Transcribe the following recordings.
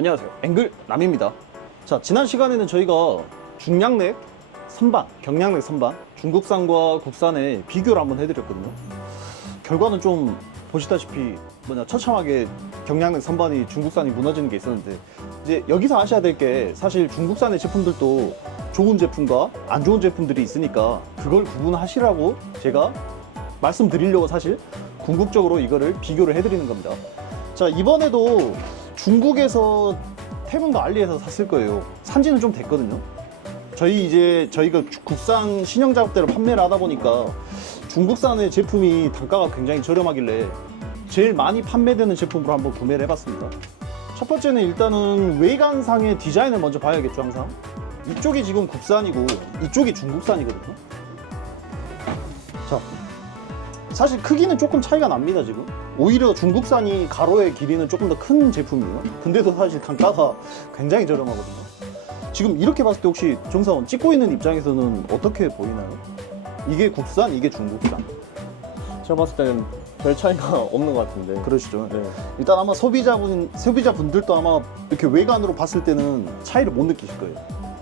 안녕하세요, 앵글 남입니다. 자, 지난 시간에는 저희가 중량렉 선반, 경량렉 선반, 중국산과 국산의 비교를 한번 해드렸거든요. 결과는 좀 보시다시피 처참하게 경량렉 선반이 중국산이 무너지는 게 있었는데, 이제 여기서 아셔야 될 게 사실 중국산의 제품들도 좋은 제품과 안 좋은 제품들이 있으니까 그걸 구분하시라고 제가 말씀드리려고 사실 궁극적으로 이거를 비교를 해드리는 겁니다. 자, 이번에도 중국에서 테문과 알리에서 샀을 거예요. 산지는 좀 됐거든요. 저희가 국산 신형 작업대로 판매를 하다 보니까 중국산의 제품이 단가가 굉장히 저렴하길래 제일 많이 판매되는 제품으로 한번 구매를 해봤습니다. 첫 번째는 일단은 외관상의 디자인을 먼저 봐야겠죠. 항상 이쪽이 지금 국산이고 이쪽이 중국산이거든요. 자, 사실 크기는 조금 차이가 납니다. 지금 오히려 중국산이 가로의 길이는 조금 더 큰 제품이에요. 근데도 사실 단가가 굉장히 저렴하거든요. 지금 이렇게 봤을 때 혹시 정사원 찍고 있는 입장에서는 어떻게 보이나요? 이게 국산, 이게 중국산. 제가 봤을 때는 별 차이가 없는 것 같은데. 그러시죠? 네. 일단 아마 소비자분들도 아마 이렇게 외관으로 봤을 때는 차이를 못 느끼실 거예요.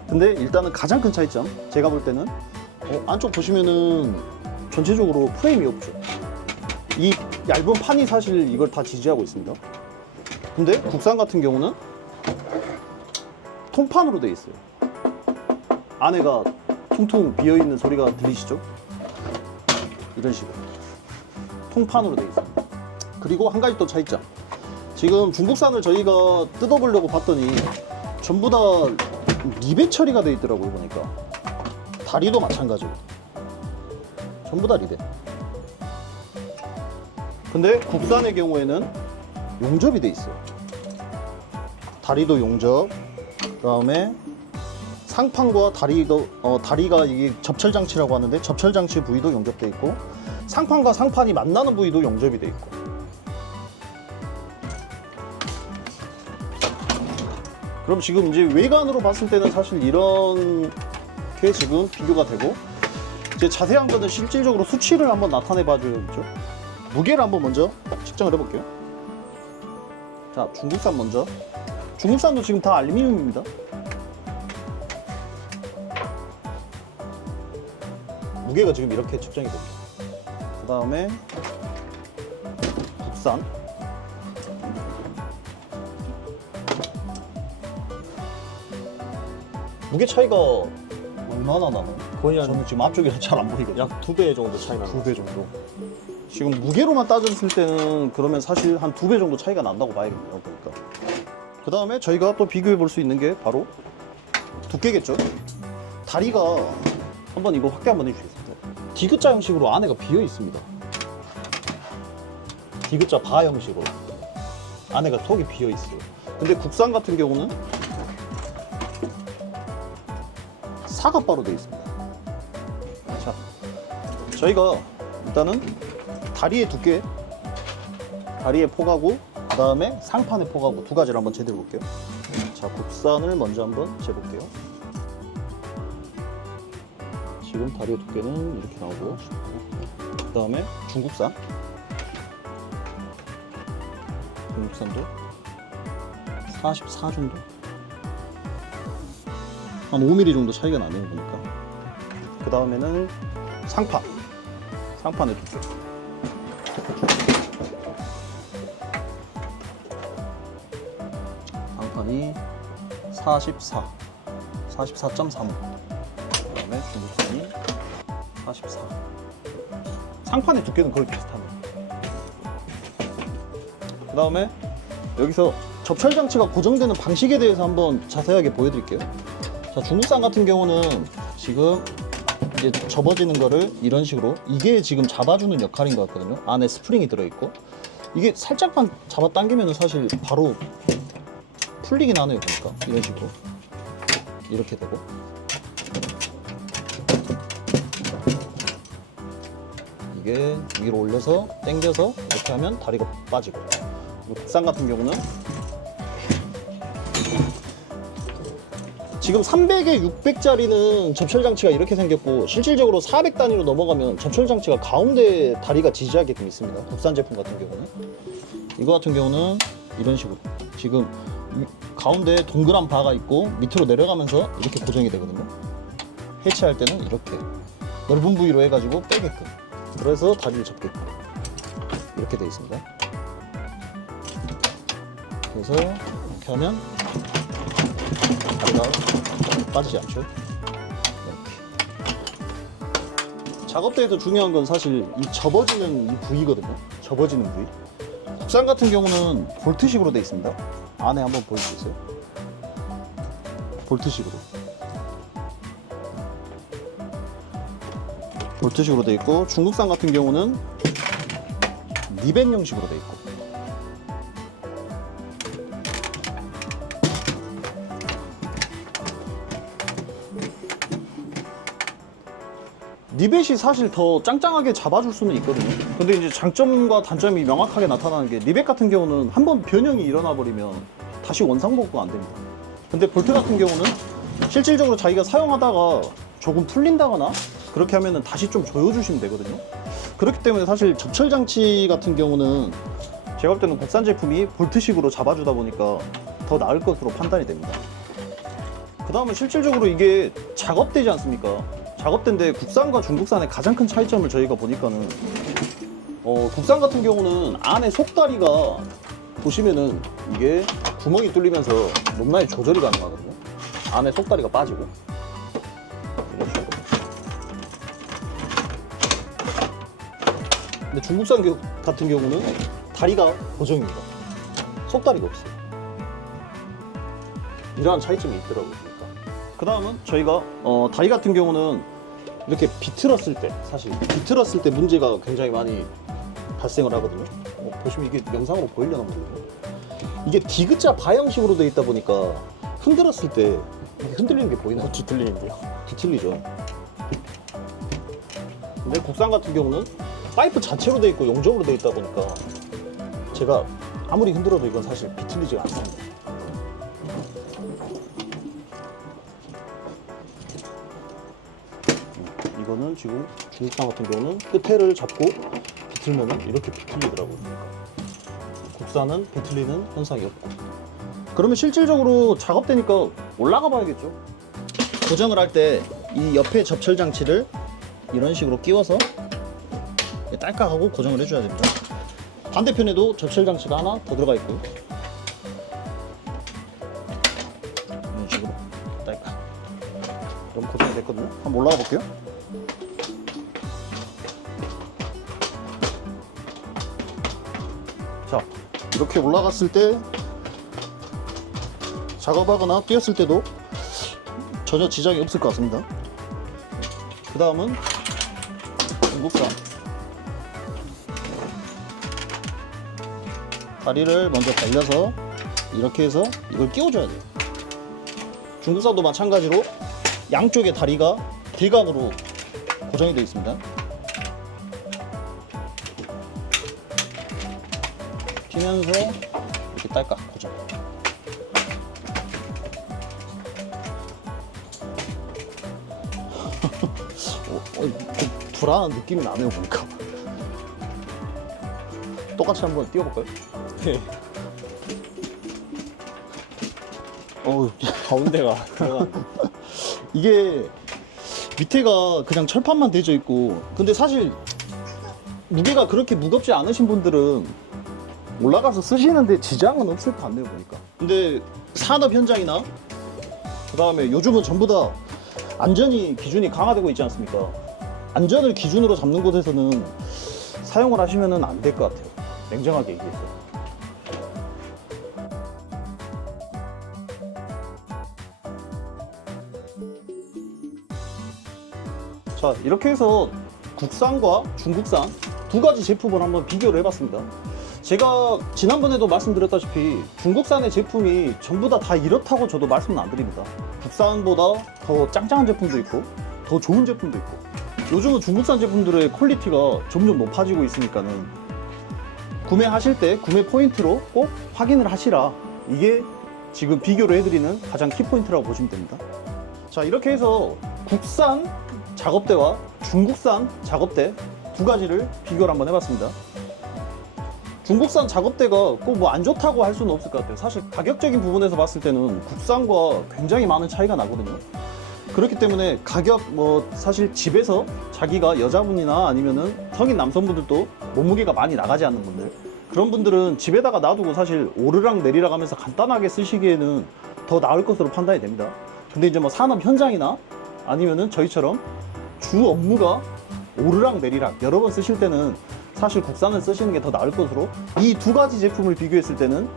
근데 일단은 가장 큰 차이점, 제가 볼 때는 안쪽 보시면은 전체적으로 프레임이 없죠. 이 얇은 판이 사실 이걸 다 지지하고 있습니다. 근데 국산 같은 경우는 통판으로 되어 있어요. 안에가 퉁퉁 비어있는 소리가 들리시죠? 이런 식으로 통판으로 되어 있습니다. 그리고 한 가지 또 차이점, 지금 중국산을 저희가 뜯어보려고 봤더니 전부 다 리벳 처리가 되어 있더라고요. 보니까 다리도 마찬가지고 전부 다 리벳. 근데 국산의 경우에는 용접이 돼 있어요. 다리도 용접, 그 다음에 상판과 다리가 이게 접철 장치라고 하는데 접철 장치 부위도 용접돼 있고, 상판과 상판이 만나는 부위도 용접이 돼 있고. 그럼 지금 이제 외관으로 봤을 때는 사실 이런 게 지금 비교가 되고, 이제 자세한 거는 실질적으로 수치를 한번 나타내 봐줘야겠죠. 무게를 한번 먼저 측정을 해볼게요. 자, 중국산 먼저. 중국산도 지금 다 알루미늄입니다. 무게가 지금 이렇게 측정이 됩니다. 그 다음에 국산. 무게 차이가 얼마나 나나요? 거의 저는 지금 앞쪽이라 잘 안 보이거든요. 약 2배 정도 차이 나는 2배 정도. 지금 무게로만 따졌을 때는 그러면 사실 한 2배 정도 차이가 난다고 봐야겠네요. 보니까. 그 다음에 저희가 또 비교해 볼 수 있는 게 바로 두께겠죠. 다리가 한번 이거 확대 한번 해주시겠어요? 디귿자 형식으로 안에가 비어 있습니다. 디귿자 바 형식으로 안에가 속이 비어 있어요. 근데 국산 같은 경우는 사각바로 되어 있습니다. 자, 저희가 일단은 다리의 두께, 다리의 폭하고 그 다음에 상판의 폭하고 두 가지를 한번 재드려 볼게요. 자, 국산을 먼저 한번 재볼게요. 지금 다리의 두께는 이렇게 나오고, 그 다음에 중국산도 한 44 정도? 한 5mm 정도 차이가 나네요. 보니까. 그 다음에는 상판의 두께. 상판이 44.35. 그 다음에 중국산이 44. 상판의 두께는 거의 비슷하네요. 그 다음에 여기서 접철 장치가 고정되는 방식에 대해서 한번 자세하게 보여드릴게요. 자, 중국산 같은 경우는 지금 이제 접어지는 거를 이런 식으로, 이게 지금 잡아주는 역할인 것 같거든요. 안에 스프링이 들어있고, 이게 살짝만 잡아당기면 사실 바로 풀리긴 하네요. 보니까 이런 식으로 이렇게 되고, 이게 위로 올려서 당겨서 이렇게 하면 다리가 빠지고, 국산 같은 경우는 지금 300에 600짜리는 접철 장치가 이렇게 생겼고, 실질적으로 400 단위로 넘어가면 접철 장치가 가운데 다리가 지지하게끔 있습니다. 국산 제품 같은 경우는. 이거 같은 경우는 이런 식으로 지금 가운데 동그란 바가 있고 밑으로 내려가면서 이렇게 고정이 되거든요. 해체할 때는 이렇게 넓은 부위로 해가지고 빼게끔, 그래서 다리를 잡게끔 이렇게 되어 있습니다. 그래서 이렇게 하면 다리가 빠지지 않죠. 이렇게. 작업대에서 중요한 건 사실 이 접어지는 이 부위거든요. 접어지는 부위. 국산 같은 경우는 볼트식으로 되어 있습니다. 안에 한번 보여주세요. 볼트식으로. 볼트식으로 되어 있고, 중국산 같은 경우는 니벤 형식으로 되어 있고. 니벳이 사실 더 짱짱하게 잡아줄 수는 있거든요. 근데 이제 장점과 단점이 명확하게 나타나는 게, 니벳 같은 경우는 한번 변형이 일어나 버리면 다시 원상복구가 안 됩니다. 근데 볼트 같은 경우는 실질적으로 자기가 사용하다가 조금 풀린다거나 그렇게 하면은 다시 좀 조여주시면 되거든요. 그렇기 때문에 사실 접철 장치 같은 경우는 제가 볼 때는 국산 제품이 볼트식으로 잡아주다 보니까 더 나을 것으로 판단이 됩니다. 그 다음은 실질적으로 이게 작업대지 않습니까? 작업대인데 국산과 중국산의 가장 큰 차이점을 저희가 보니까는, 국산 같은 경우는 안에 속다리가 보시면은 이게 구멍이 뚫리면서 높낮이 조절이 가능하거든요. 안에 속다리가 빠지고 이런 식으로. 근데 중국산 같은 경우는 다리가 고정입니다. 속다리가 없어요. 이러한 차이점이 있더라고요. 그 다음은 저희가 다리 같은 경우는 이렇게 비틀었을 때, 사실 비틀었을 때 문제가 굉장히 많이 발생을 하거든요. 보시면 이게 영상으로 보이려나 모르겠네요. 이게 디귿자 바형식으로 되어 있다 보니까 흔들었을 때 이게 흔들리는 게 보이나요? 뒤틀리는데요. 뒤틀리죠. 근데 국산 같은 경우는 파이프 자체로 되어 있고 용접으로 되어 있다 보니까 제가 아무리 흔들어도 이건 사실 비틀리지가 않습니다. 이거는 지금 중국산 같은 경우는 끝에를 잡고 비틀면은 이렇게 비틀리더라고요. 국산은 비틀리는 현상이 없고. 그러면 실질적으로 작업되니까 올라가 봐야겠죠. 고정을 할 때 이 옆에 접철 장치를 이런 식으로 끼워서 딸깍하고 고정을 해줘야 됩니다. 반대편에도 접철 장치가 하나 더 들어가 있고요. 이런 식으로 딸깍. 그럼 고정이 됐거든요. 한번 올라가 볼게요. 자, 이렇게 올라갔을 때 작업하거나 뛰었을 때도 전혀 지장이 없을 것 같습니다. 그 다음은 중국산. 다리를 먼저 달려서 이렇게 해서 이걸 끼워줘야 돼요. 중국산도 마찬가지로 양쪽의 다리가 대각으로 고정이 되어 있습니다. 끼면서 이렇게 딸깍 고정. 좀 불안한 느낌이 나네요, 보니까. 똑같이 한번 띄워볼까요? 네. 어우, 가운데가 들어간. 이게 밑에가 그냥 철판만 대져 있고, 근데 사실 무게가 그렇게 무겁지 않으신 분들은 올라가서 쓰시는데 지장은 없을 것 같네요, 보니까. 근데 산업 현장이나 그 다음에 요즘은 전부 다 안전이 기준이 강화되고 있지 않습니까? 안전을 기준으로 잡는 곳에서는 사용을 하시면 안 될 것 같아요, 냉정하게 얘기해서. 자, 이렇게 해서 국산과 중국산 두 가지 제품을 한번 비교를 해봤습니다. 제가 지난번에도 말씀드렸다시피 중국산의 제품이 전부 다 이렇다고 저도 말씀은 안 드립니다. 국산보다 더 짱짱한 제품도 있고 더 좋은 제품도 있고, 요즘은 중국산 제품들의 퀄리티가 점점 높아지고 있으니까는 구매하실 때 구매 포인트로 꼭 확인을 하시라. 이게 지금 비교를 해드리는 가장 키포인트라고 보시면 됩니다. 자, 이렇게 해서 국산 작업대와 중국산 작업대 두 가지를 비교를 한번 해봤습니다. 중국산 작업대가 꼭 뭐 안 좋다고 할 수는 없을 것 같아요. 사실 가격적인 부분에서 봤을 때는 국산과 굉장히 많은 차이가 나거든요. 그렇기 때문에 가격 뭐 사실 집에서 자기가 여자분이나 아니면은 성인 남성분들도 몸무게가 많이 나가지 않는 분들, 그런 분들은 집에다가 놔두고 사실 오르락 내리락 하면서 간단하게 쓰시기에는 더 나을 것으로 판단이 됩니다. 근데 이제 뭐 산업 현장이나 아니면은 저희처럼 주 업무가 오르락 내리락 여러 번 쓰실 때는 사실 국산을 쓰시는 게 더 나을 것으로, 이 두 가지 제품을 비교했을 때는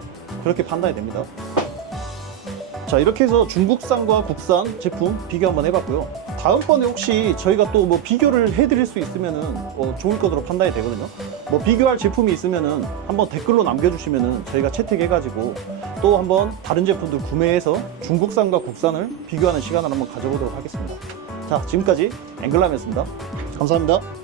그렇게 판단이 됩니다. 자, 이렇게 해서 중국산과 국산 제품 비교 한번 해봤고요. 다음번에 혹시 저희가 또 뭐 비교를 해드릴 수 있으면은 좋을 것으로 판단이 되거든요. 뭐 비교할 제품이 있으면은 한번 댓글로 남겨주시면은 저희가 채택해가지고 또 한번 다른 제품들 구매해서 중국산과 국산을 비교하는 시간을 한번 가져보도록 하겠습니다. 자, 지금까지 앵글람이었습니다. 감사합니다.